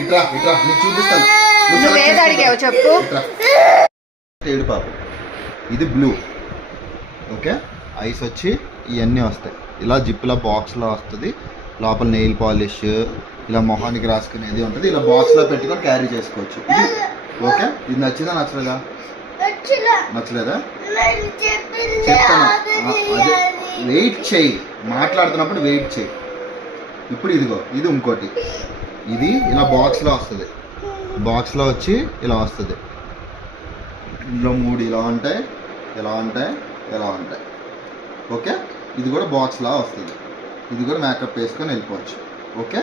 ఇట్రా ఇట్రా నీకు చూపిస్తాను. నువ్వు ఏది అడిగావు చెప్పు. ఏడు పాప ఇది బ్లూ. ఓకే ఐస్ వచ్చి ఇవన్నీ వస్తాయి ఇలా జిప్లా బాక్స్లో వస్తుంది. లోపల నెయిల్ పాలిష్ ఇలా మొహానికి రాసుకునేది ఉంటుంది. ఇలా బాక్స్లో పెట్టుకొని క్యారీ చేసుకోవచ్చు. ఓకే ఇది నచ్చిందా నచ్చలేదా? నచ్చలేదా? చెప్తాను అదే వెయిట్ చేయి, మాట్లాడుతున్నప్పుడు వెయిట్ చేయి. ఇప్పుడు ఇదిగో ఇది ఇంకోటి, ఇది ఇలా బాక్స్లో వస్తుంది. బాక్స్లో వచ్చి ఇలా వస్తుంది. ఇందులో 3 ఇలా ఉంటాయి, ఇలా ఉంటాయి, ఇలా ఉంటాయి. ఓకే ఇది కూడా బాక్స్లా వస్తుంది. ఇది కూడా మేకప్ వేసుకొని వెళ్ళిపోవచ్చు. ఓకే